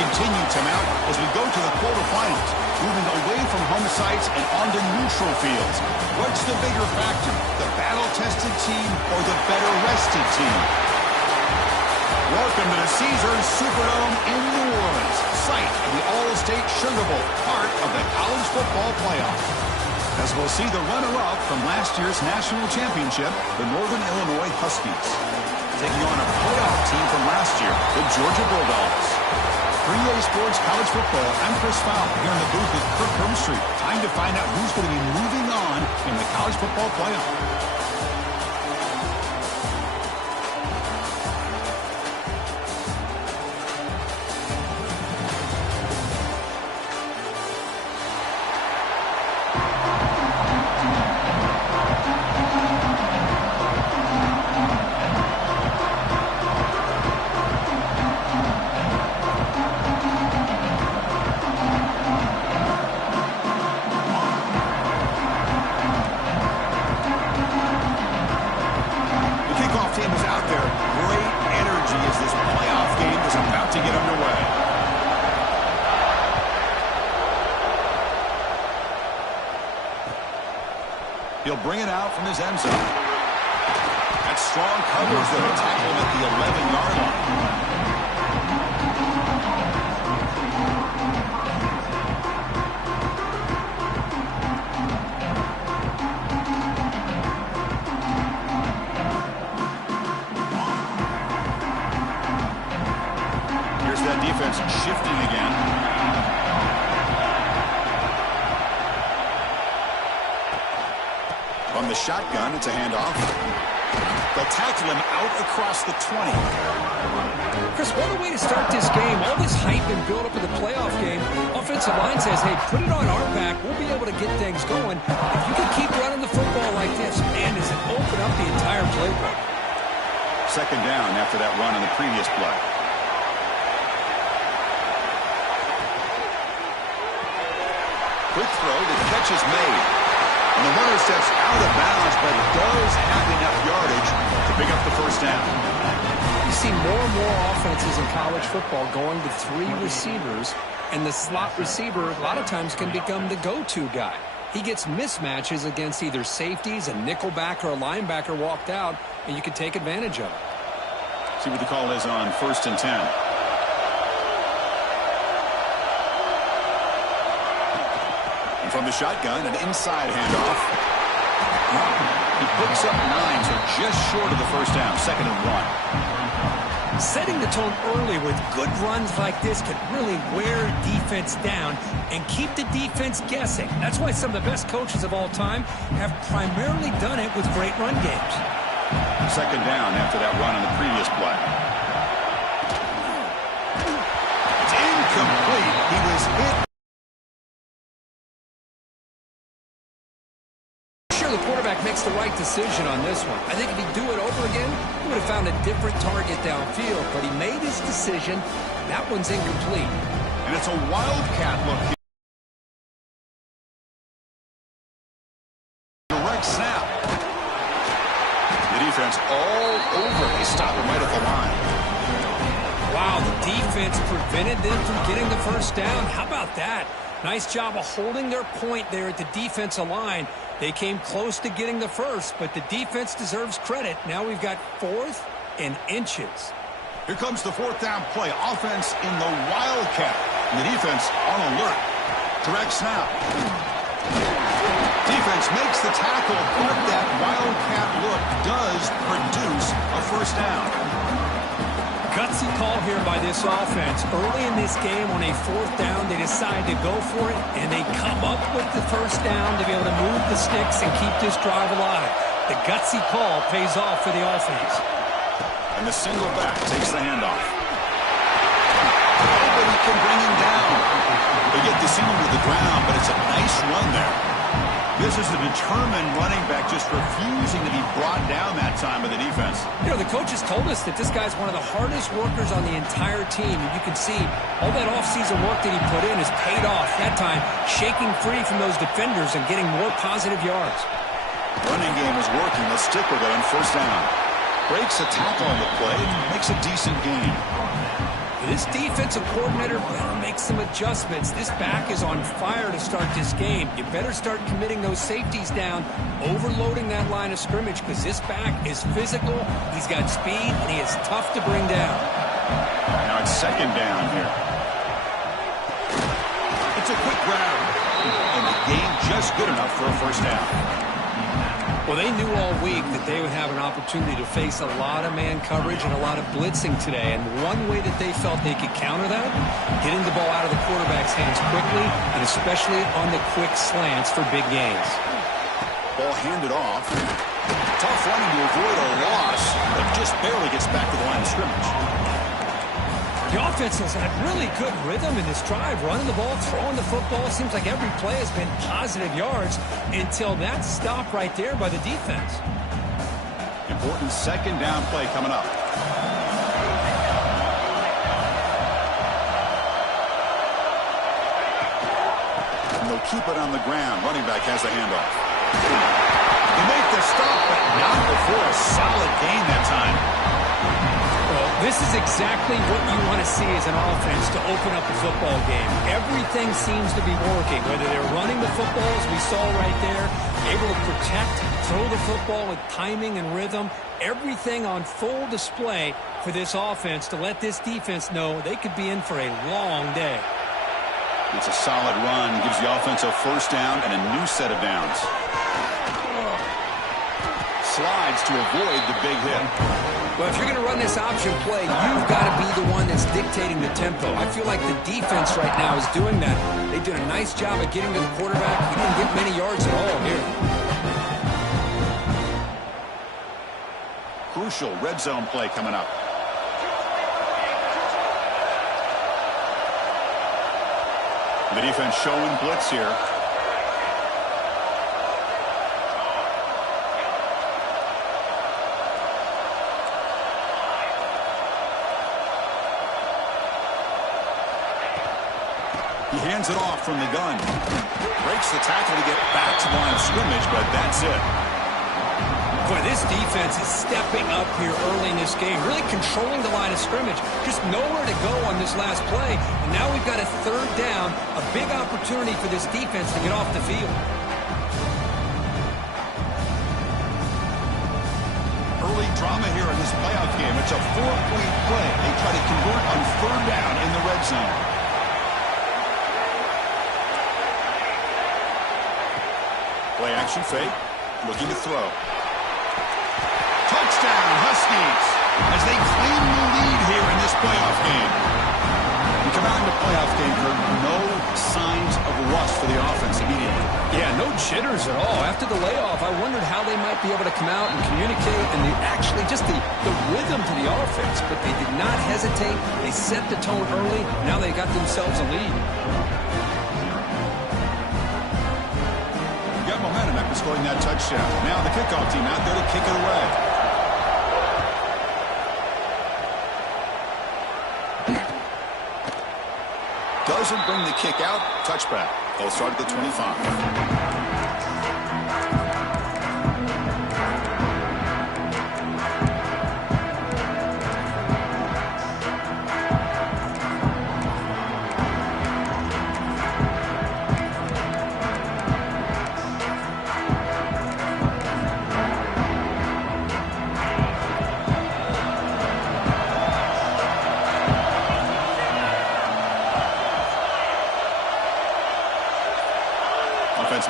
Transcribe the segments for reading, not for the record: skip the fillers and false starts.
continue to mount as we go to the quarterfinals, moving away from home sites and onto neutral fields. What's the bigger factor, the battle-tested team or the better-rested team? Welcome to the Caesars Superdome in New Orleans, site of the All-State Sugar Bowl, part of the college football playoff. As we'll see the runner-up from last year's national championship, the Northern Illinois Huskies, taking on a playoff team from last year, the Georgia Bulldogs. For EA Sports College Football, I'm Chris Fowler here in the booth with Kirk Hermstreet. Time to find out who's going to be moving on in the college football playoff. He'll bring it out from his end zone. That's strong coverage that will tackle him at the 11-yard line. Here's that defense shifting again. On the shotgun, it's a handoff. They'll tackle him out across the 20. Chris, what a way to start this game. All this hype and build up of the playoff game. Offensive line says, hey, put it on our back. We'll be able to get things going. If you can keep running the football like this, man, does it open up the entire playbook. Second down after that run on the previous play. Quick throw, the catch is made. And the runner steps out of bounds, but does have enough yardage to pick up the first down. You see more and more offenses in college football going to three receivers, and the slot receiver a lot of times can become the go-to guy. He gets mismatches against either safeties, a nickelback, or a linebacker walked out, and you can take advantage of it. See what the call is on 1st and 10. From the shotgun, an inside handoff. He picks up 9, so just short of the first down, 2nd and 1. Setting the tone early with good runs like this can really wear defense down and keep the defense guessing. That's why some of the best coaches of all time have primarily done it with great run games. 2nd down after that run on the previous play. It's incomplete. He was hit. The quarterback makes the right decision on this one. I think if he'd do it over again, he would have found a different target downfield, but he made his decision. That one's incomplete. And it's a wildcat look here. Direct snap. The defense all over. They stop him right at the line. Wow, the defense prevented them from getting the first down. How about that? Nice job of holding their point there at the defensive line. They came close to getting the first, but the defense deserves credit. Now we've got 4th and inches. Here comes the 4th down play. Offense in the wildcat. And the defense on alert. Direct snap. Defense makes the tackle, but that wildcat look does produce a first down. Gutsy call here by this offense. Early in this game on a 4th down, they decide to go for it, and they come up with the first down to be able to move the sticks and keep this drive alive. The gutsy call pays off for the offense. And the single back takes the handoff. Nobody can bring him down. They get the single to the ground, but it's a nice run there. This is a determined running back just refusing to be brought down that time by the defense. You know, the coaches told us that this guy's one of the hardest workers on the entire team. And you can see all that offseason work that he put in has paid off. That time, shaking free from those defenders and getting more positive yards. Running game is working. Let's stick with it on 1st down. Breaks a tackle on the play and makes a decent gain. This defensive coordinator better make some adjustments. This back is on fire to start this game. You better start committing those safeties down, overloading that line of scrimmage, because this back is physical, he's got speed, and he is tough to bring down. Now it's second down here. It's a quick grab, and the game just good enough for a first down. Well, they knew all week that they would have an opportunity to face a lot of man coverage and a lot of blitzing today. And one way that they felt they could counter that, getting the ball out of the quarterback's hands quickly, and especially on the quick slants for big gains. Ball handed off. Tough running to avoid a loss, but just barely gets back to the line of scrimmage. The offense has had really good rhythm in this drive, running the ball, throwing the football. It seems like every play has been positive yards until that stop right there by the defense. Important second down play coming up. And they'll keep it on the ground. Running back has the handoff. They make the stop, but not before a solid gain that time. This is exactly what you want to see as an offense to open up a football game. Everything seems to be working, whether they're running the football, as we saw right there, able to protect, throw the football with timing and rhythm, everything on full display for this offense to let this defense know they could be in for a long day. It's a solid run, gives the offense a first down and a new set of downs. Slides to avoid the big hit. Well, if you're going to run this option play, you've got to be the one that's dictating the tempo. I feel like the defense right now is doing that. They did a nice job of getting to the quarterback. He didn't get many yards at all here. Crucial red zone play coming up. The defense showing blitz here. He hands it off from the gun. Breaks the tackle to get back to the line of scrimmage, but that's it. Boy, this defense is stepping up here early in this game, really controlling the line of scrimmage. Just nowhere to go on this last play. And now we've got a third down, a big opportunity for this defense to get off the field. Early drama here in this playoff game. It's a 4-point play. They try to convert on third down in the red zone. Play action fake, looking to throw. Touchdown, Huskies, as they claim the lead here in this playoff game. We come out in the playoff game, Kurt, no signs of rust for the offense immediately. Yeah, no jitters at all. After the layoff, I wondered how they might be able to come out and communicate and actually just the rhythm to the offense. But they did not hesitate. They set the tone early. Now they got themselves a lead. Momentum after scoring that touchdown. Now the kickoff team out there to kick it away. Doesn't bring the kick out. Touchback. They'll start at the 25.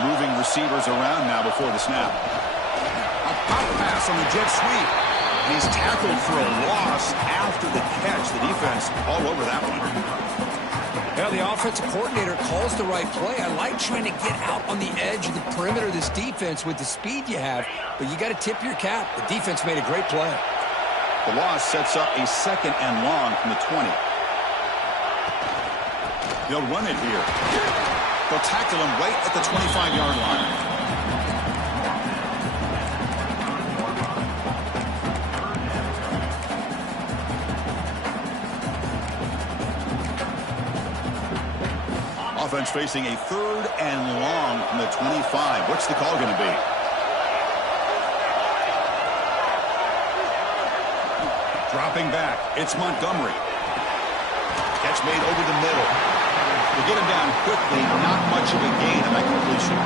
Moving receivers around now before the snap. A pop pass on the jet sweep. He's tackled for a loss after the catch. The defense all over that one. Yeah, the offensive coordinator calls the right play. I like trying to get out on the edge of the perimeter of this defense with the speed you have, but you got to tip your cap. The defense made a great play. The loss sets up a second and long from the 20. They'll run it here. They'll tackle him right at the 25-yard line. Offense facing a third and long from the 25. What's the call going to be? Dropping back. It's Montgomery. Catch made over the middle. To get him down quickly, not much of a gain on that completion.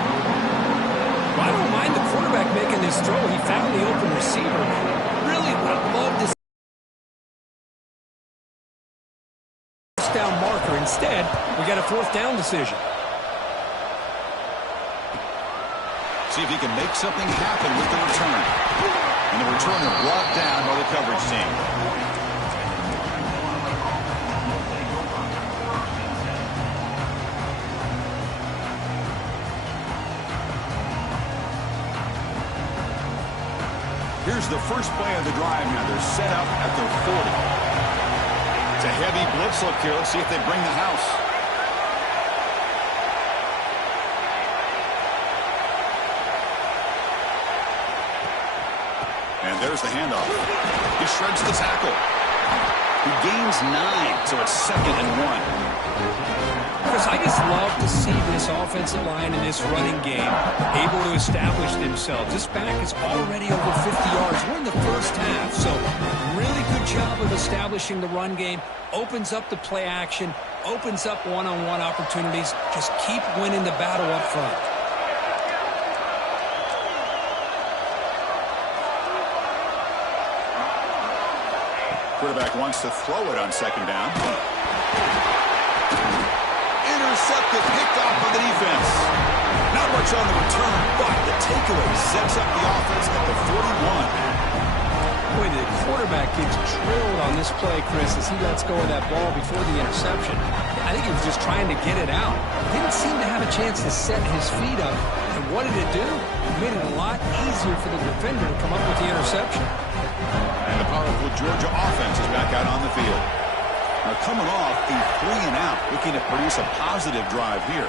Well, I don't mind the quarterback making this throw. He found the open receiver. Really, I'd love to see a down marker. Instead, we got a fourth down decision. See if he can make something happen with the return. And the returner brought down by the coverage team. Here's the first play of the drive now. They're set up at their 40. It's a heavy blitz look here. Let's see if they bring the house. And there's the handoff. He shreds the tackle. He gains 9, so it's 2nd and 1. Chris, I just love to see this offensive line in this running game able to establish themselves. This back is already over 50 yards. We're in the first half, so really good job of establishing the run game. Opens up the play action, opens up one-on-one opportunities. Just keep winning the battle up front. Quarterback wants to throw it on 2nd down. Intercepted, picked off by the defense. Not much on the return, but the takeaway sets up the offense at the 41. Boy, the quarterback gets drilled on this play, Chris, as he lets go of that ball before the interception. I think he was just trying to get it out. Didn't seem to have a chance to set his feet up. And what did it do? It made it a lot easier for the defender to come up with the interception. And the powerful Georgia offense is back out on the field. Now coming off a 3-and-out, looking to produce a positive drive here.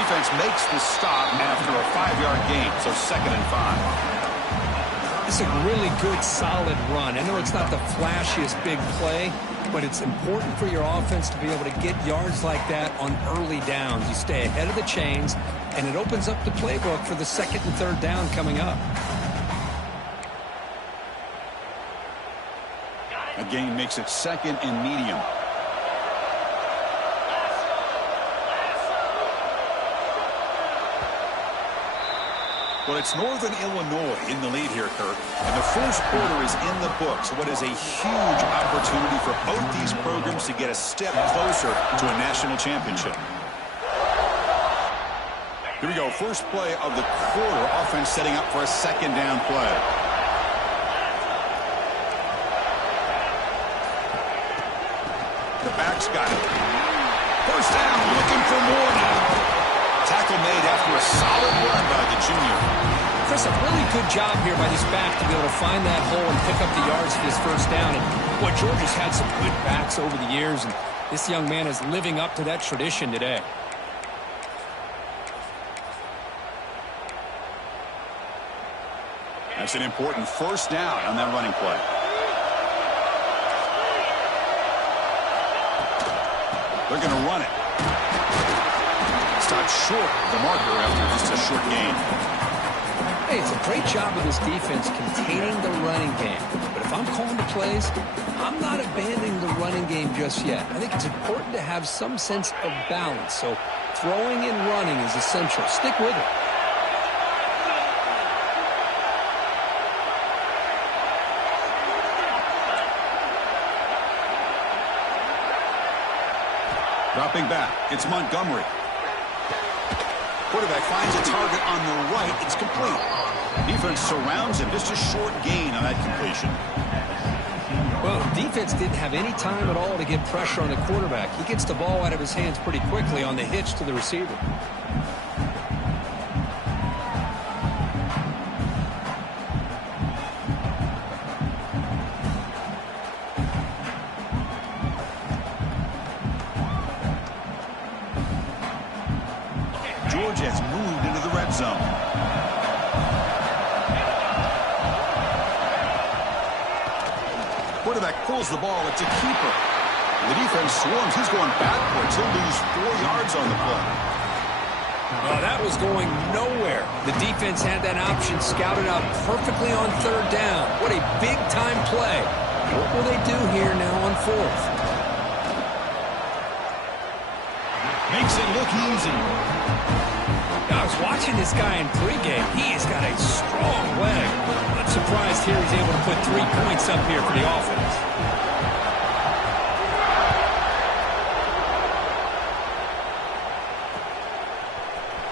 Defense makes the stop after a 5-yard gain, so 2nd and 5. It's a really good, solid run. I know it's not the flashiest big play, but it's important for your offense to be able to get yards like that on early downs. You stay ahead of the chains, and it opens up the playbook for the 2nd and 3rd down coming up. A gain makes it 2nd and medium. Well, it's Northern Illinois in the lead here, Kirk. And the first quarter is in the books. What is a huge opportunity for both these programs to get a step closer to a national championship. Here we go. First play of the quarter. Offense setting up for a 2nd down play. The back's got it. First down, looking for more now. Tackle made after a solid run by the junior. Chris, a really good job here by this back to be able to find that hole and pick up the yards for this first down. And boy, Georgia's had some good backs over the years, and this young man is living up to that tradition today. That's an important first down on that running play. They're going to run it. Stopped short of the marker after just a short gain. Hey, it's a great job of this defense containing the running game. But if I'm calling the plays, I'm not abandoning the running game just yet. I think it's important to have some sense of balance. So throwing and running is essential. Stick with it. Dropping back, it's Montgomery. Quarterback finds a target on the right. It's complete. Defense surrounds him. Just a short gain on that completion. Well, defense didn't have any time at all to get pressure on the quarterback. He gets the ball out of his hands pretty quickly on the hitch to the receiver. Georgia has moved into the red zone. Quarterback pulls the ball. It's a keeper. The defense swarms. He's going backwards. He'll lose 4 yards on the play. Oh, that was going nowhere. The defense had that option scouted out perfectly on 3rd down. What a big-time play. What will they do here now on fourth? Makes it look easy. I was watching this guy in pregame. He has got a strong leg. I'm surprised here he's able to put 3 points up here for the offense.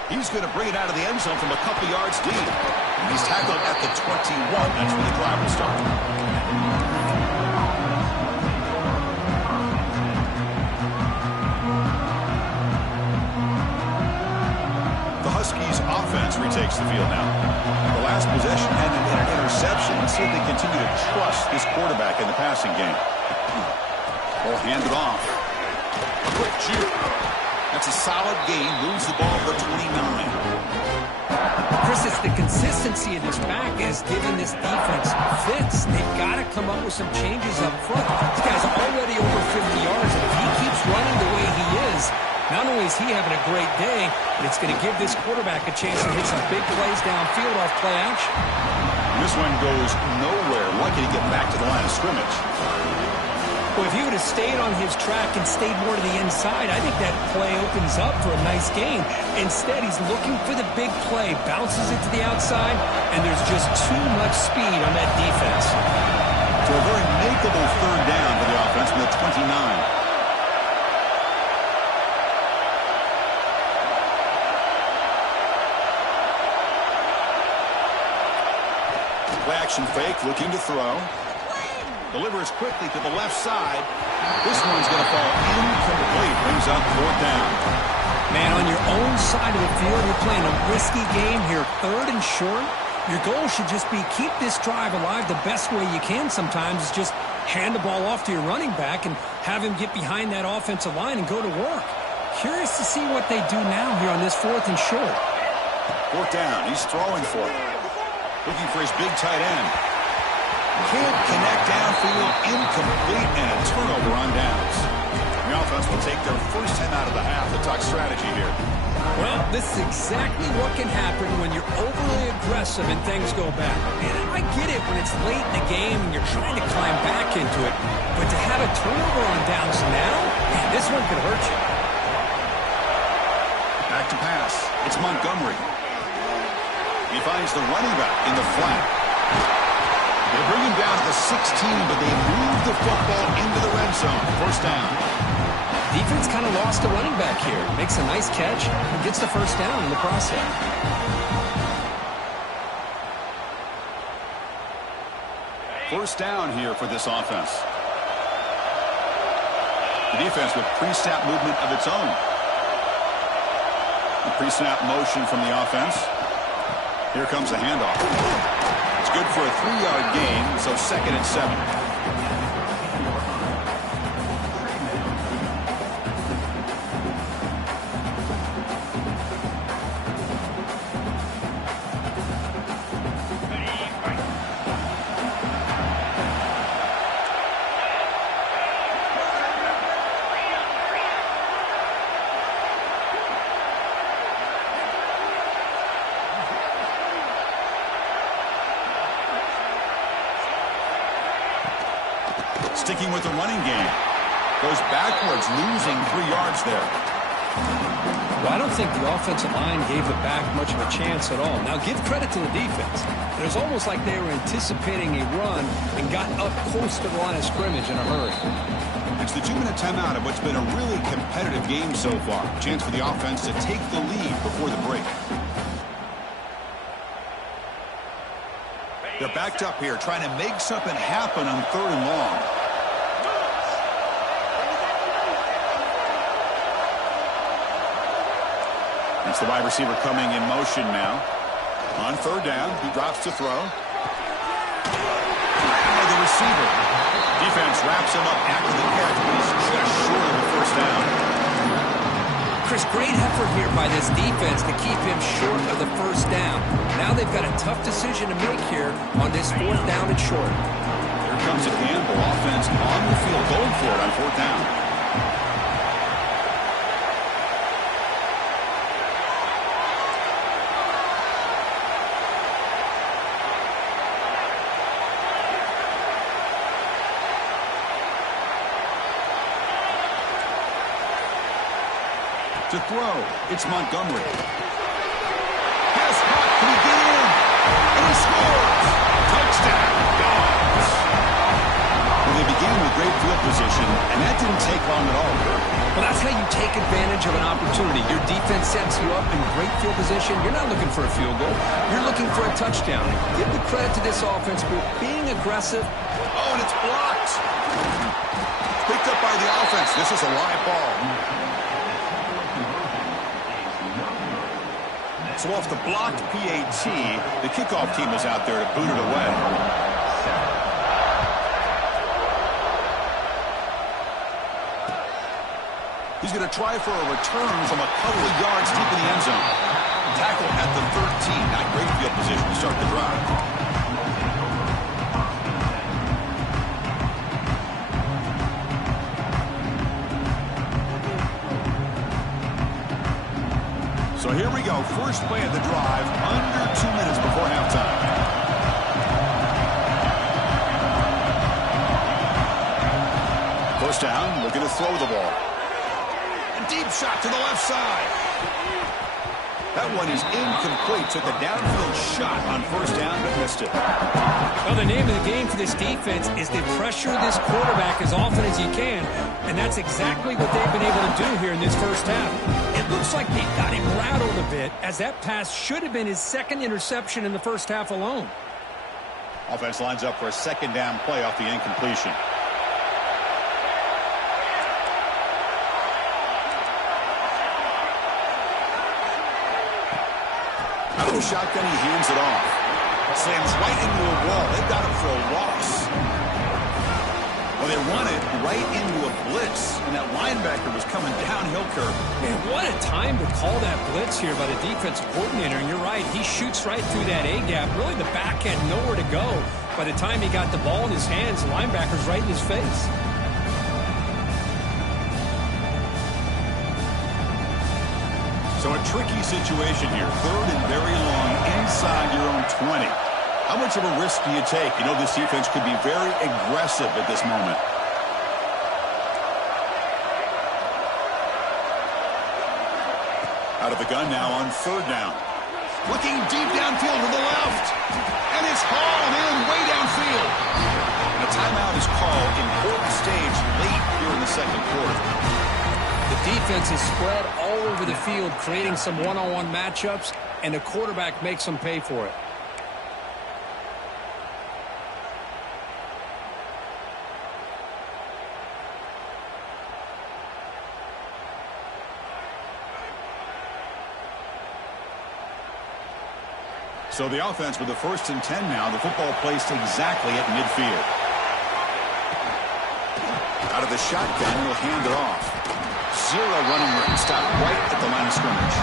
He's going to bring it out of the end zone from a couple yards deep. And he's tackled at the 21. That's where the drive will start. The Huskies offense retakes the field now. The last possession ended in an interception. Let's see if they continue to trust this quarterback in the passing game. Ball handed off. Quick shoot. That's a solid gain. Moves the ball to the 29. Chris, it's the consistency of this back is giving this defense fits. They've got to come up with some changes up front. This guy's already over 50 yards, and if he keeps running the way he is, not only is he having a great day, but it's going to give this quarterback a chance to hit some big plays downfield off play action. This one goes nowhere. Lucky to get back to the line of scrimmage. Well, if he would have stayed on his track and stayed more to the inside, I think that play opens up for a nice gain. Instead, he's looking for the big play, bounces it to the outside, and there's just too much speed on that defense. So a very makeable third down for the offense from the 29. Play action fake, looking to throw. Delivers quickly to the left side. This one's going to fall incomplete. Brings up fourth down. Man, on your own side of the field, you're playing a risky game here. Third and short. Your goal should just be keep this drive alive the best way you can sometimes is just hand the ball off to your running back and have him get behind that offensive line and go to work. Curious to see what they do now here on this fourth and short. Fourth down. He's throwing for it. Looking for his big tight end. Can't connect downfield, incomplete, and a turnover on downs. The offense will take their first 10 out of the half to talk strategy here. Well, this is exactly what can happen when you're overly aggressive and things go bad. And I get it when it's late in the game and you're trying to climb back into it. But to have a turnover on downs now, man, this one could hurt you. Back to pass. It's Montgomery. He finds the running back in the flat. They bring him down to the 16, but they move the football into the red zone. First down. Defense kind of lost a running back here. Makes a nice catch and gets the first down in the process. First down here for this offense. The defense with pre-snap movement of its own. The pre-snap motion from the offense. Here comes the handoff. It's good for a 3-yard gain, so 2nd and 7. Sticking with the running game. Goes backwards, losing 3 yards there. Well, I don't think the offensive line gave the back much of a chance at all. Now, give credit to the defense. It was almost like they were anticipating a run and got up close to the line of scrimmage in a hurry. It's the 2-minute timeout of what's been a really competitive game so far. Chance for the offense to take the lead before the break. They're backed up here, trying to make something happen on 3rd and long. That's the wide receiver coming in motion now. On 3rd down, he drops to throw. The receiver. Defense wraps him up after the catch, but he's just short of the first down. Chris, great effort here by this defense to keep him short of the first down. Now they've got a tough decision to make here on this 4th down and short. Here comes a Campbell offense on the field, going for it on 4th down. To throw, it's Montgomery. Pass caught. Can he get in? And he scores. Touchdown, Dogs. Well, they began with great field position, and that didn't take long at all. Well, that's how you take advantage of an opportunity. Your defense sets you up in great field position. You're not looking for a field goal. You're looking for a touchdown. Give the credit to this offense for being aggressive. Oh, and it's blocked. Picked up by the offense. This is a live ball. So off the blocked PAT, the kickoff team is out there to boot it away. He's going to try for a return from a couple of yards deep in the end zone. Tackle at the 13. Not great field position to start the drive. So here we go. First play of the drive. Under 2 minutes before halftime. First down. Looking to throw the ball. Deep shot to the left side. That one is incomplete. Took a downfield shot on first down, but missed it. Well, the name of the game for this defense is to pressure this quarterback as often as you can, and that's exactly what they've been able to do here in this first half. It looks like they've got him rattled a bit, as that pass should have been his second interception in the first half alone. Offense lines up for a second down play off the incompletion. Out of the shotgun, he hands it off. Slams right into a wall. They've got him for a loss. Well, they run it right into a blitz, and that linebacker was coming downhill curve. Man, what a time to call that blitz here by the defensive coordinator. And you're right, he shoots right through that A-gap. Really, the back had nowhere to go. By the time he got the ball in his hands, the linebacker's right in his face. So a tricky situation here. Third and very long inside your own 20. How much of a risk do you take? You know this defense could be very aggressive at this moment. Out of the gun now on third down. Looking deep downfield to the left. And it's hauled in way downfield. And a timeout is called. Important stage late here in the second quarter. The defense is spread all over the field, creating some one-on-one matchups, and the quarterback makes them pay for it. So the offense with the 1st and 10 now. The football placed exactly at midfield. Out of the shotgun, he'll hand it off. Zero running room. Stop right at the line of scrimmage.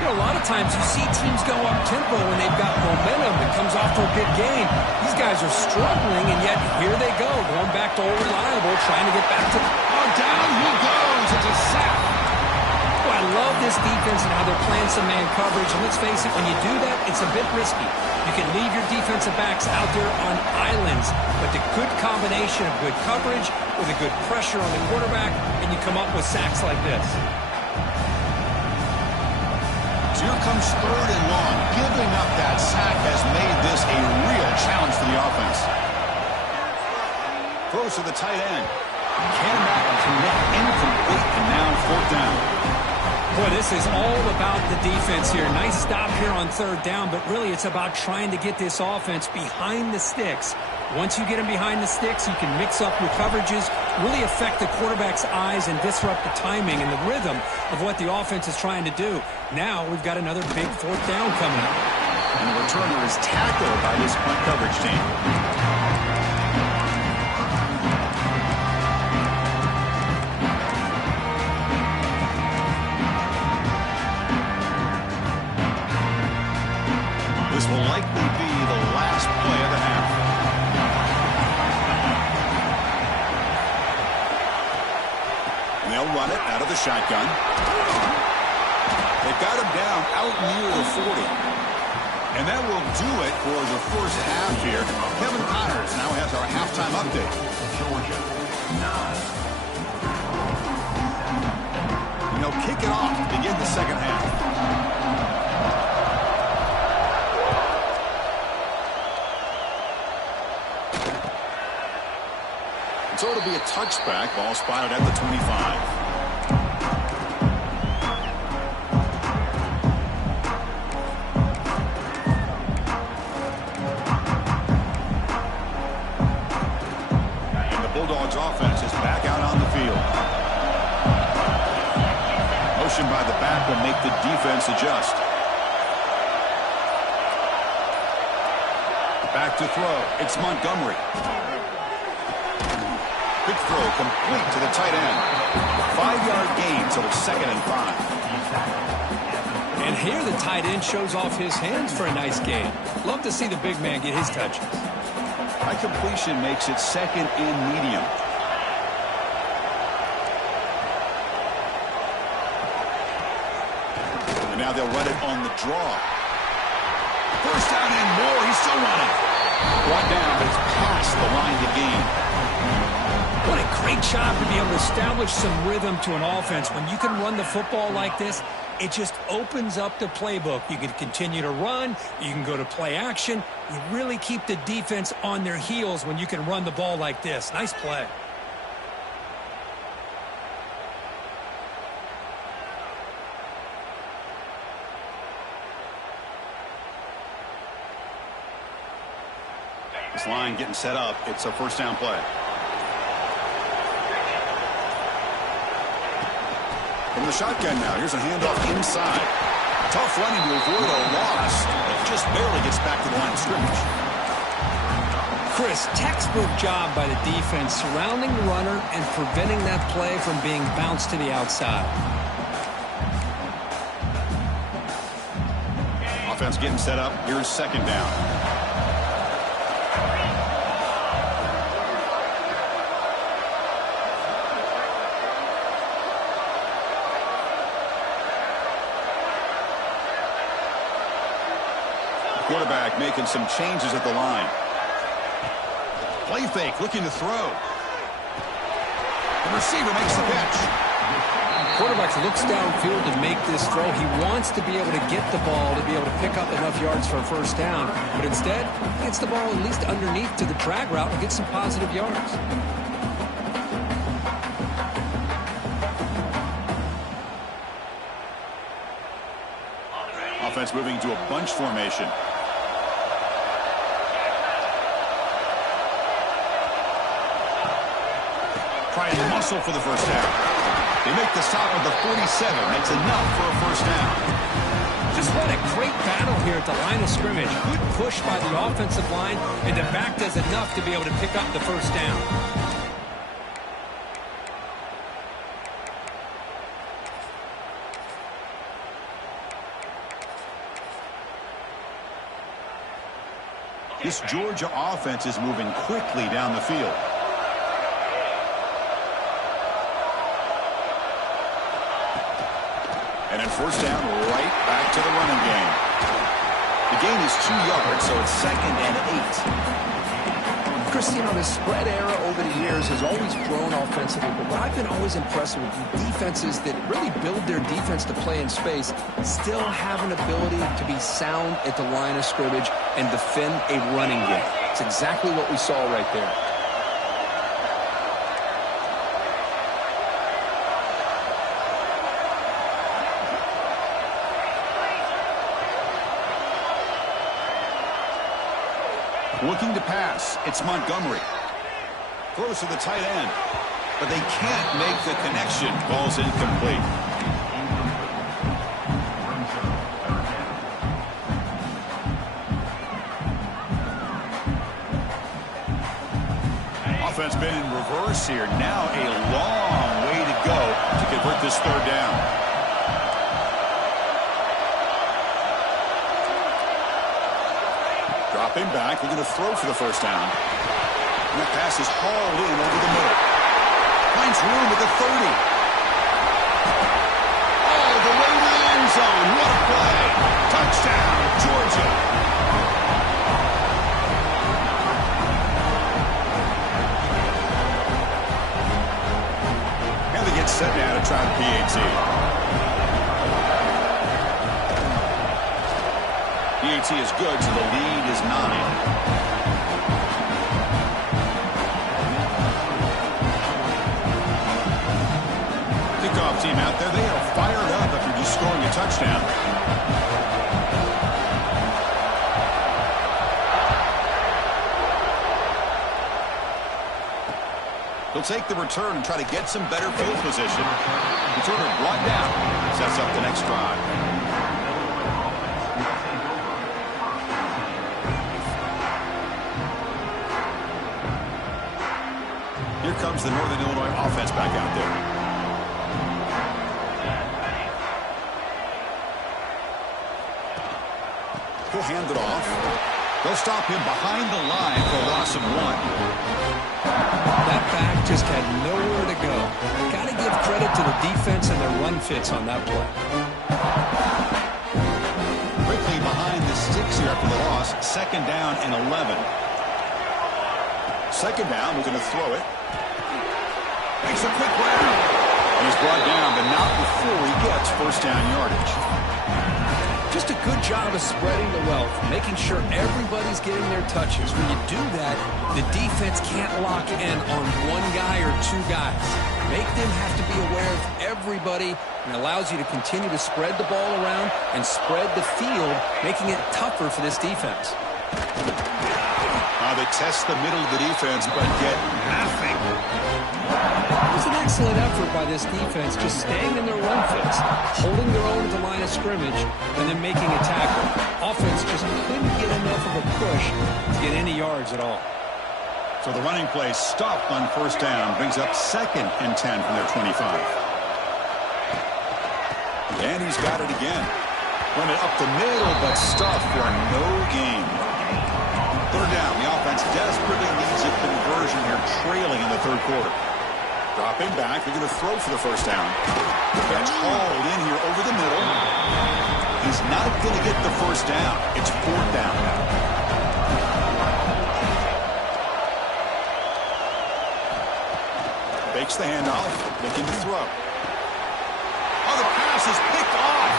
You know, a lot of times you see teams go up-tempo when they've got momentum that comes off to a big game. These guys are struggling, and yet here they go, going back to old reliable, trying to get back to... Oh, down he goes. It's a sack. Oh, I love this defense and how they're playing some man coverage. And let's face it, when you do that, it's a bit risky. You can leave your defensive backs out there on islands, but the good combination of good coverage with a good pressure on the quarterback, and you come up with sacks like this. So here comes third and long. Giving up that sack has made this a real challenge for the offense. Throws to the tight end. Cannot connect, incomplete, and now fourth down. Boy, this is all about the defense here. Nice stop here on third down, but really it's about trying to get this offense behind the sticks. Once you get them behind the sticks, you can mix up your coverages, really affect the quarterback's eyes and disrupt the timing and the rhythm of what the offense is trying to do. Now we've got another big fourth down coming up. And the returner is tackled by this punt coverage team. This will likely be the last play of the half. And they'll run it out of the shotgun. They've got him down out near the 40. And that will do it for the first half here. Kevin Connors now has our halftime update. Georgia, 9. they'll kick it off to begin the second half. So it'll be a touchback. Ball spotted at the 25. Bulldogs offense is back out on the field. Motion by the back will make the defense adjust. Back to throw. It's Montgomery. Quick throw complete to the tight end. 5-yard gain, so it's 2nd and 5. And here the tight end shows off his hands for a nice gain. Love to see the big man get his touches. High completion makes it 2nd and medium. And now they'll run it on the draw. First down and more. He's still running. Brought down, but it's past the line to gain. What a great job to be able to establish some rhythm to an offense. When you can run the football like this, it just opens up the playbook. You can continue to run. You can go to play action. You really keep the defense on their heels when you can run the ball like this. Nice play. This line getting set up. It's a first down play. From the shotgun now, here's a handoff inside. Tough running to avoid a loss. It just barely gets back to the line of scrimmage. Chris, textbook job by the defense surrounding the runner and preventing that play from being bounced to the outside. Offense getting set up. Here's 2nd down. Quarterback making some changes at the line. Play fake, looking to throw. The receiver makes the catch. Quarterback looks downfield to make this throw. He wants to be able to get the ball to be able to pick up enough yards for a first down. But instead, he gets the ball at least underneath to the drag route and gets some positive yards. Offense moving to a bunch formation. Trying to muscle for the first down. They make the stop at the 47. That's enough for a first down. Just what a great battle here at the line of scrimmage. Good push by the offensive line, and the back does enough to be able to pick up the first down. This Georgia offense is moving quickly down the field. And then first down, right back to the running game. The gain is 2 yards, so it's 2nd and 8. Chris, you know, the spread era over the years has always grown offensively, but what I've been always impressed with defenses that really build their defense to play in space still have an ability to be sound at the line of scrimmage and defend a running game. It's exactly what we saw right there. Looking to pass. It's Montgomery. Throws to the tight end. But they can't make the connection. Ball's incomplete. Offense been in reverse here. Now a long way to go to convert this third down. Dropping back, looking to throw for the first down. And that pass is hauled in over the middle. Finds room at the 30. All the way to the end zone. What a play. Touchdown, Georgia. And they get set now to try the PAT. PAT is good, so the lead is 9. Kickoff team out there, they are fired up after just scoring a touchdown. He'll take the return and try to get some better field position. Returner brought down. Sets up the next drive. Here comes the Northern Illinois offense back out there. He'll hand it off. They'll stop him behind the line for a loss of 1. That back just had nowhere to go. Got to give credit to the defense and their run fits on that play. Quickly behind the sticks here after the loss. 2nd down and 11. 2nd down, we're going to throw it. Makes a quick grab. And he's brought down, but not before he gets 1st down yardage. Just a good job of spreading the wealth, making sure everybody's getting their touches. When you do that, the defense can't lock in on one guy or 2 guys. Make them have to be aware of everybody, and allows you to continue to spread the ball around and spread the field, making it tougher for this defense. They test the middle of the defense, but get nothing. It was an excellent effort by this defense, just staying in their run fits, holding their own at the line of scrimmage, and then making a tackle. Offense just couldn't get enough of a push to get any yards at all. So the running play stopped on 1st down, brings up 2nd and 10 from their 25. And he's got it again. Run it up the middle, but stuffed for no gain. 3rd down. The offense desperately needs a conversion here, trailing in the 3rd quarter. Dropping back. They're going to throw for the 1st down. Catch hauled in here over the middle. He's not going to get the 1st down. It's 4th down now. Fakes the handoff. Looking to throw. Oh, the pass is picked off.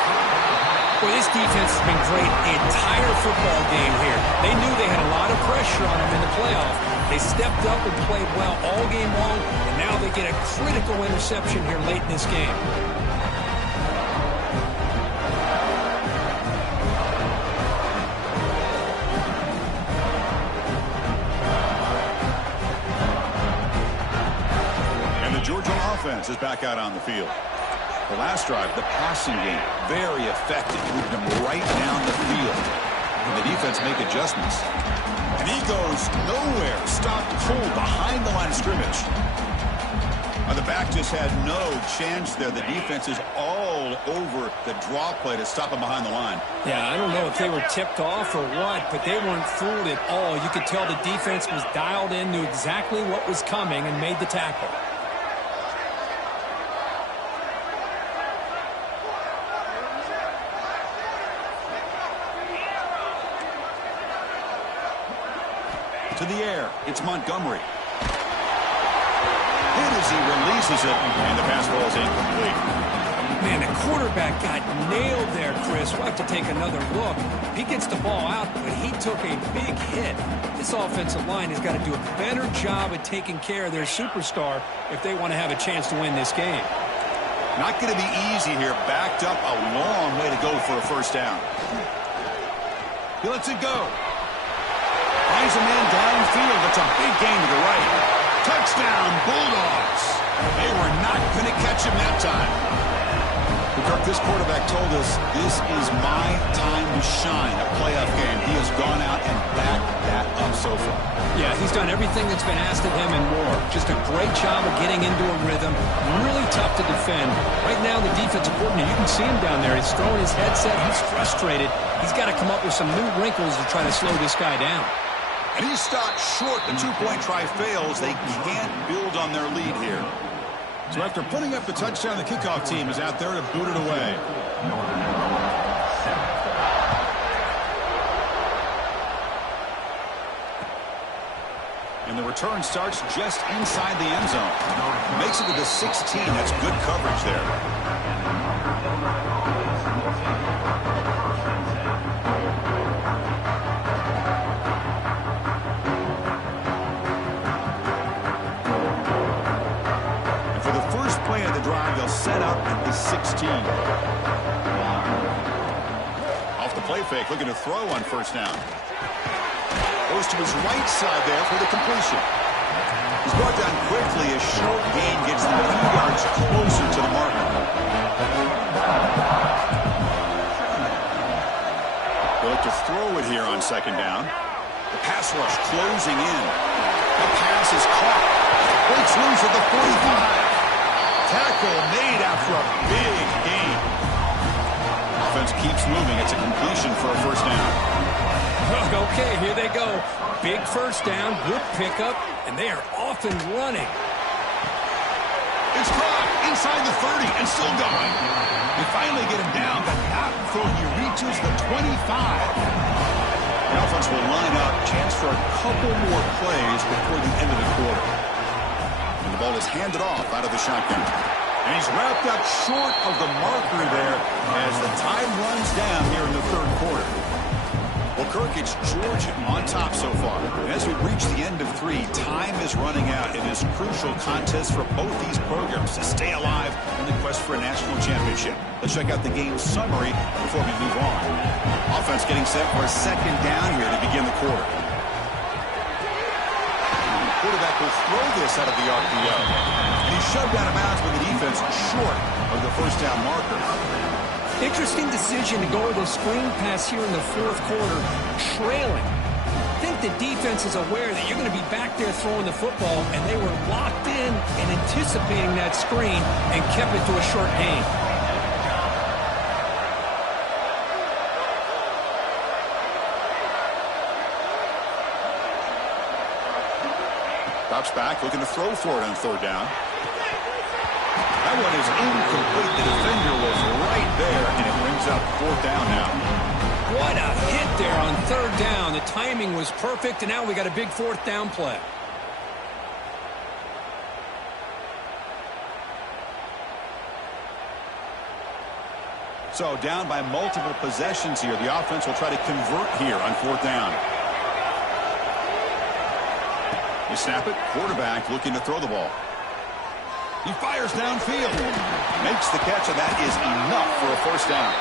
Well, this defense has been great the entire football game here. They knew they had a lot of pressure on them in the playoff. They stepped up and played well all game long, and now they get a critical interception here late in this game. And the Georgia offense is back out on the field. The last drive, the passing game, very effective. Moved him right down the field. And the defense make adjustments. And he goes nowhere. Stopped cold behind the line of scrimmage. The back just had no chance there. The defense is all over the draw play to stop him behind the line. Yeah, I don't know if they were tipped off or what, but they weren't fooled at all. You could tell the defense was dialed in, knew exactly what was coming, and made the tackle. To the air, it's Montgomery. Hit as he releases it, and the pass ball is incomplete. Man, the quarterback got nailed there, Chris. We'll have to take another look. He gets the ball out, but he took a big hit. This offensive line has got to do a better job at taking care of their superstar if they want to have a chance to win this game. Not going to be easy here. Backed up a long way to go for a 1st down. He lets it go. Finds a man downfield. It's a big gain to the right. Touchdown, Bulldogs. They were not going to catch him that time. Kirk, this quarterback told us this is my time to shine, a playoff game. He has gone out and backed that up so far. Yeah, he's done everything that's been asked of him and more. Just a great job of getting into a rhythm. Really tough to defend. Right now, the defensive coordinator, you can see him down there. He's throwing his headset. He's frustrated. He's got to come up with some new wrinkles to try to slow this guy down. And he's stopped short. The 2-point try fails. They can't build on their lead here. So after putting up the touchdown, the kickoff team is out there to boot it away. And the return starts just inside the end zone. Makes it to the 16. That's good coverage there. set up at the 16. Off the play fake, looking to throw on first down. Goes to his right side there for the completion. He's brought down quickly. A short gain gets them a few yards closer to the marker. They'll look to throw it here on second down. The pass rush closing in. The pass is caught. Breaks loose at the 45. Tackle made after a big gain. Offense keeps moving. It's a completion for a first down. Okay, here they go. Big first down, good pickup, and they are off and running. It's caught inside the 30 and still going. They finally get him down, but not before he reaches the 25. The offense will line up, chance for a couple more plays before the end of the quarter. And the ball is handed off out of the shotgun. And he's wrapped up short of the marker there as the time runs down here in the third quarter. Well, Kirk, it's Georgia on top so far. And as we reach the end of 3, time is running out in this crucial contest for both these programs to stay alive in the quest for a national championship. Let's check out the game summary before we move on. Offense getting set for a second down here to begin the quarter. The quarterback will throw this out of the RPO. And he's shoved out of bounds with the defense short of the first down marker. Interesting decision to go with a screen pass here in the fourth quarter, trailing. I think the defense is aware that you're going to be back there throwing the football, and they were locked in and anticipating that screen and kept it to a short gain. Drops back, looking to throw for it on third down. That one is incomplete. The defender was right there, and it brings up fourth down now. What a hit there on third down. The timing was perfect, and now we got a big fourth down play. So down by multiple possessions here. The offense will try to convert here on fourth down. You snap it. Quarterback looking to throw the ball. He fires downfield. Makes the catch, and that is enough for a first down.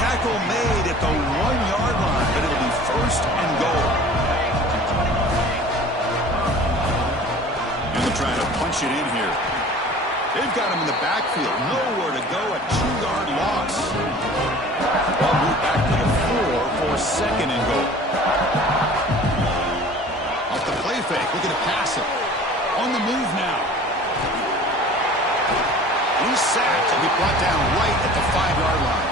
Tackle made at the 1-yard line, but it'll be first and goal. And they're trying to punch it in here. They've got him in the backfield. Nowhere to go. A 2-yard loss. Ball moved back to the 4 for second and goal. Off the play fake. Looking to pass it. On the move now. He's sacked and be brought down right at the 5-yard line.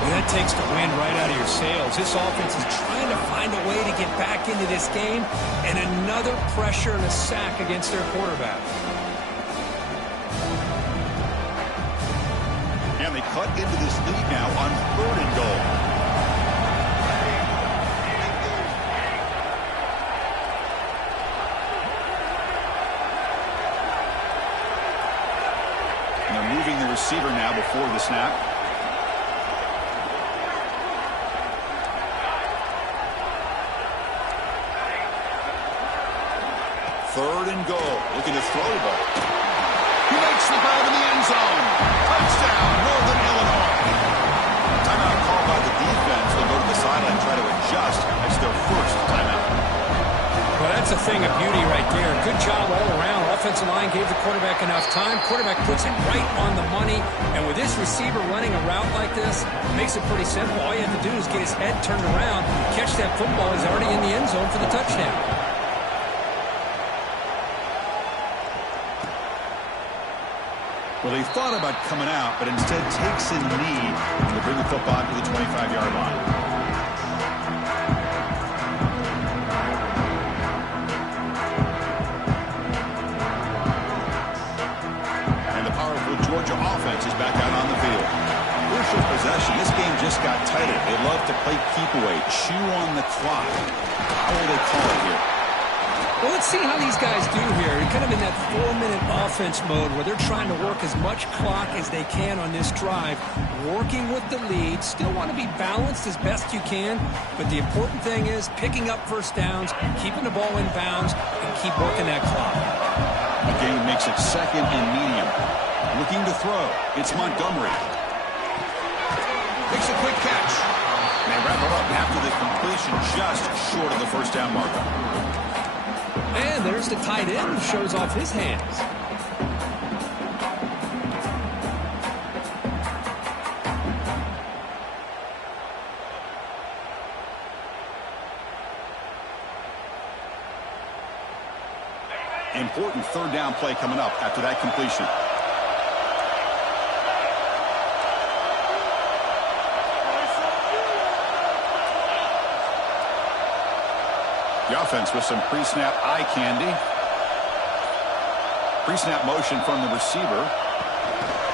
Well, that takes the wind right out of your sails. This offense is trying to find a way to get back into this game, and another pressure and a sack against their quarterback. And they cut into this lead now on third and goal. Moving the receiver now before the snap. Third and goal. Looking to throw the ball. He makes the grab in the end zone. Touchdown, Northern Illinois. Timeout called by the defense. They'll go to the sideline and try to adjust. That's their first timeout. Well, that's a thing of beauty right there. Good job all around. Offensive line gave the quarterback enough time. Quarterback puts it right on the money. And with this receiver running a route like this, it makes it pretty simple. All you have to do is get his head turned around, catch that football. He's already in the end zone for the touchdown. Well, they thought about coming out, but instead takes a knee to bring the football to the 25-yard line. Georgia offense is back out on the field. Crucial possession. This game just got tighter. They love to play keep away, chew on the clock. How will they call it here? Well, let's see how these guys do here. They're kind of in that 4-minute offense mode where they're trying to work as much clock as they can on this drive, working with the lead. Still want to be balanced as best you can, but the important thing is picking up first downs, keeping the ball in bounds, and keep working that clock. The game makes it second and medium. Looking to throw. It's Montgomery. Makes a quick catch. And they wrap it up after the completion just short of the first down marker. And there's the tight end who shows off his hands. Important third down play coming up after that completion. The offense with some pre-snap eye candy. Pre-snap motion from the receiver.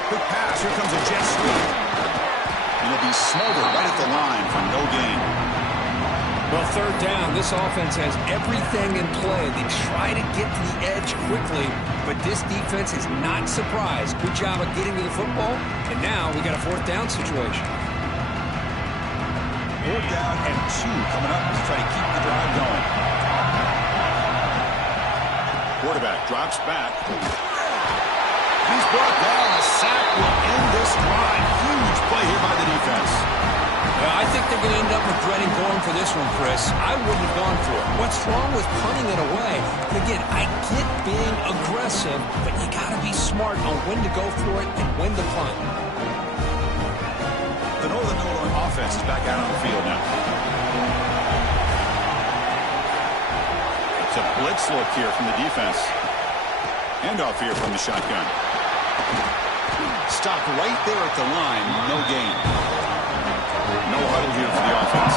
Quick pass. Here comes a jet sweep. And it'll be smothered right at the line for no gain. Well, third down, this offense has everything in play. They try to get to the edge quickly, but this defense is not surprised. Good job of getting to the football, and now we got a fourth down situation. Fourth down and 2 coming up to try to keep the drive going. Quarterback drops back. He's brought down. A sack will end this drive. Huge play here by the defense. Yeah, I think they're going to end up regretting going for this one, Chris. I wouldn't have gone for it. What's wrong with punting it away? Again, I get being aggressive, but you got to be smart on when to go for it and when to punt. The Northern Illinois offense is back out on the field now. It's a blitz look here from the defense. Handoff here from the shotgun. Stopped right there at the line. No gain. No huddle here for the offense.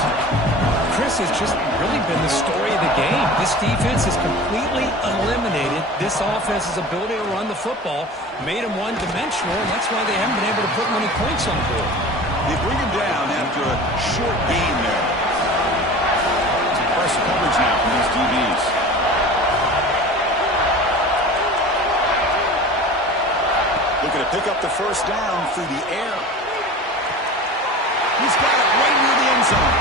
Chris has just really been the story of the game. This defense has completely eliminated this offense's ability to run the football, made them one-dimensional, and that's why they haven't been able to put many points on the board. They bring him down after a short gain there. Press coverage now from these DBs. Looking to pick up the first down through the air. He's got it right near the end zone.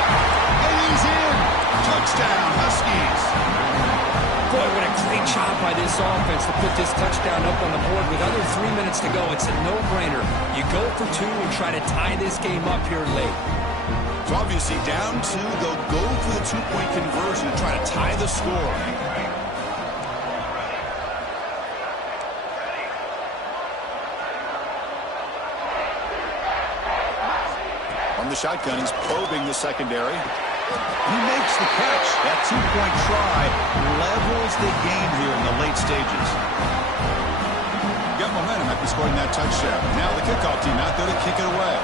And he's in. Touchdown, Huskies. Boy, what a great job by this offense to put this touchdown up on the board. With under 3 minutes to go, it's a no-brainer. You go for 2 and try to tie this game up here late. So obviously down 2, they'll go for the 2-point conversion and try to tie the score. From the shotgun, he's probing the secondary. He makes the catch. That 2-point try levels the game here in the late stages. Got momentum after scoring that touchdown. Now the kickoff team out there to kick it away.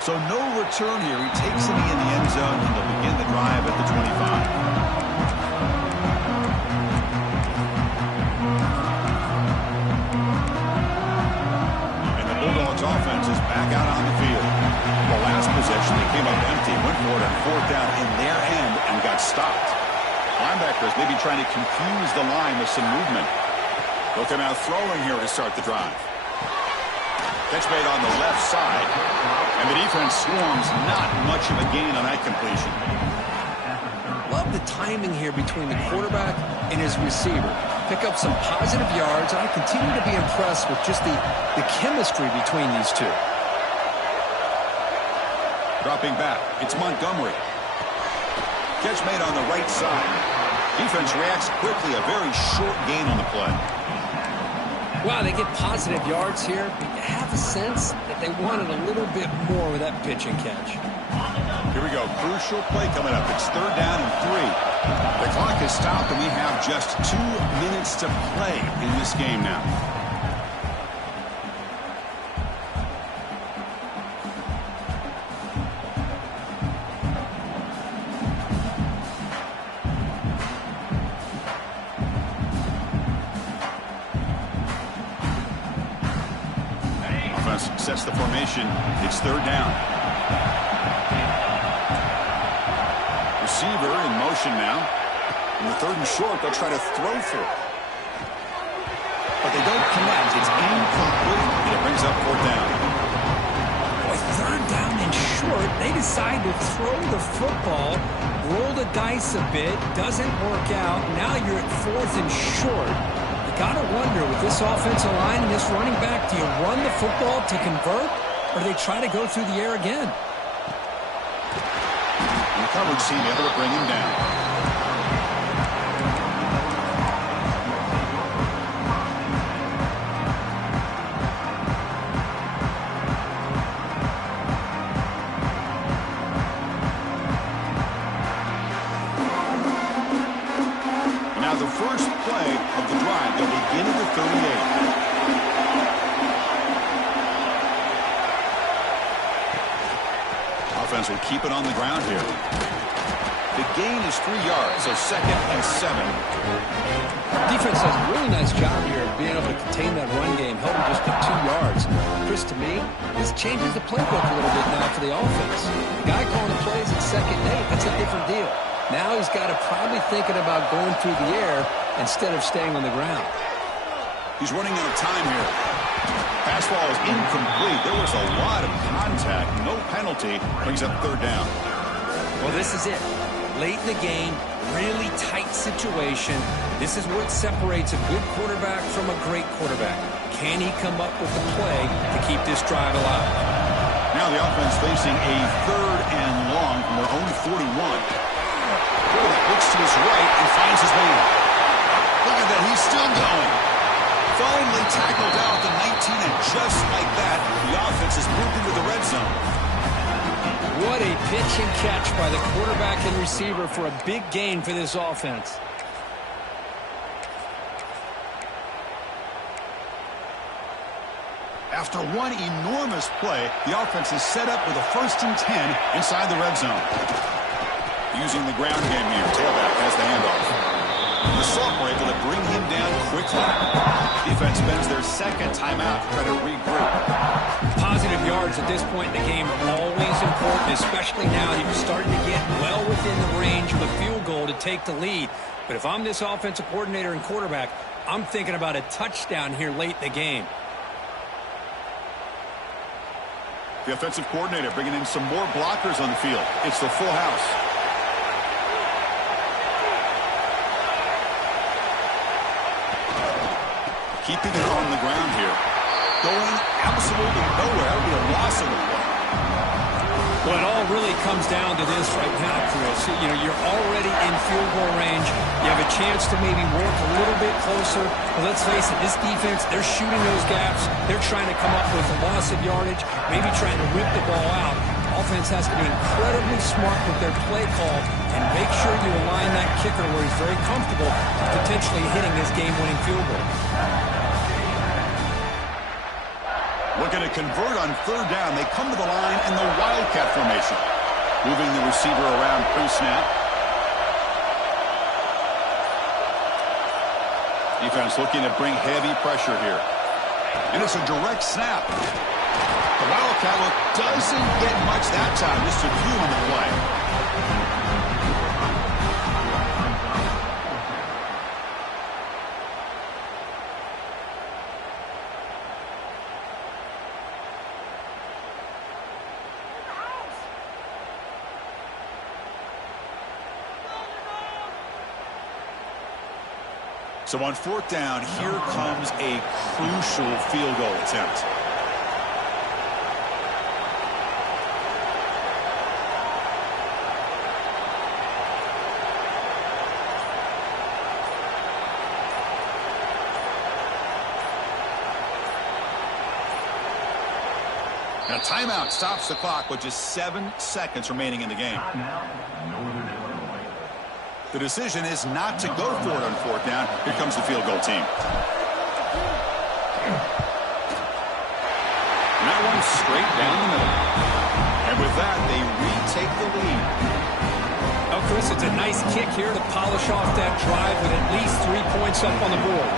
So no return here. He takes it in the end zone, and they'll begin the drive at the 25. Offense is back out on the field. The last possession, they came up empty, went for it on fourth down in their end and got stopped. Linebackers maybe trying to confuse the line with some movement. They'll come out throwing here to start the drive. Catch made on the left side, and the defense swarms. Not much of a gain on that completion. Love the timing here between the quarterback and his receiver. Pick up some positive yards, and I continue to be impressed with just the chemistry between these two. Dropping back, it's Montgomery. Catch made on the right side. Defense reacts quickly, a very short gain on the play. Wow, they get positive yards here, but you have a sense that they wanted a little bit more with that pitch and catch. Here we go, crucial play coming up. It's third down and 3. The clock is stopped, and we have just 2 minutes to play in this game now. Offense sets the formation. It's third down. Receiver in motion now. In the third and short, they'll try to throw for it. But they don't connect. It's incomplete, and it brings up fourth down. Boy, third down and short, they decide to throw the football, roll the dice a bit, doesn't work out. Now you're at 4th and short. You got to wonder, with this offensive line and this running back, do you run the football to convert, or do they try to go through the air again? And the coverage team able to bring him down. Now the first play of the drive, they'll begin at the 38. Offense will keep it on the ground here. The gain is 3 yards, so 2nd and 7. Defense does a really nice job here of being able to contain that run game, held him just to 2 yards. Chris, to me, this changes the playbook a little bit now for the offense. The guy calling the plays at 2nd and 8, that's a different deal. Now he's got to probably thinking about going through the air instead of staying on the ground. He's running out of time here. Pass ball is incomplete. There was a lot of contact. No penalty. Brings up 3rd down. Well, this is it. Late in the game, really tight situation. This is what separates a good quarterback from a great quarterback. Can he come up with the play to keep this drive alive? Now the offense facing a 3rd and long from their own 41. Looks to his right and finds his man. Look at that. He's still going. Finally tackled down at the 19, and just like that, the offense has moved into the red zone. What a pitch and catch by the quarterback and receiver for a big gain for this offense. After one enormous play, the offense is set up with a 1st and 10 inside the red zone. Using the ground game here, tailback has the handoff. The Saints were able to bring him down quickly. Defense spends their 2nd timeout to try to regroup. Positive yards at this point in the game are always important, especially now that you're starting to get well within the range of a field goal to take the lead. But if I'm this offensive coordinator and quarterback, I'm thinking about a touchdown here late in the game. The offensive coordinator bringing in some more blockers on the field. It's the full house. Keeping it on the ground here. Going absolutely nowhere. It'll be a loss of the play. Well, it all really comes down to this right now, Chris. You know, you're already in field goal range. You have a chance to maybe work a little bit closer. But let's face it, this defense, they're shooting those gaps. They're trying to come up with a loss of yardage, maybe trying to rip the ball out. Offense has to be incredibly smart with their play call and make sure you align that kicker where he's very comfortable potentially hitting this game-winning field goal. Looking to convert on 3rd down. They come to the line in the wildcat formation. Moving the receiver around pre-snap. Defense looking to bring heavy pressure here. And it's a direct snap. The wildcat look doesn't get much that time. Just a few on the play. So on 4th down, here comes a crucial field goal attempt. Now timeout stops the clock with just 7 seconds remaining in the game. The decision is not to go for it on 4th down. Here comes the field goal team. And that one straight down the middle. And with that, they retake the lead. Oh, Chris, it's a nice kick here to polish off that drive with at least 3 points up on the board.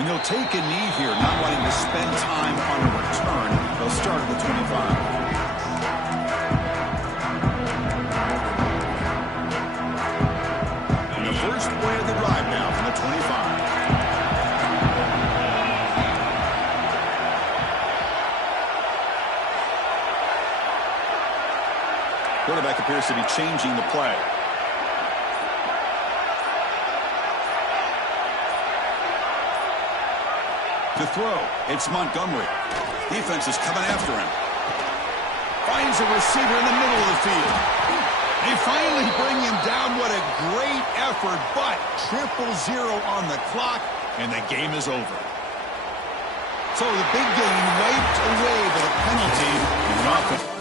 And they'll take a knee here, not wanting to spend time on a return. They'll start at the 25. And the first play of the drive now from the 25. quarterback appears to be changing the play. To throw, it's Montgomery. Defense is coming after him. Finds a receiver in the middle of the field. They finally bring him down. What a great effort, but 0-0 on the clock, and the game is over. So the big game wiped away with a penalty and an offense.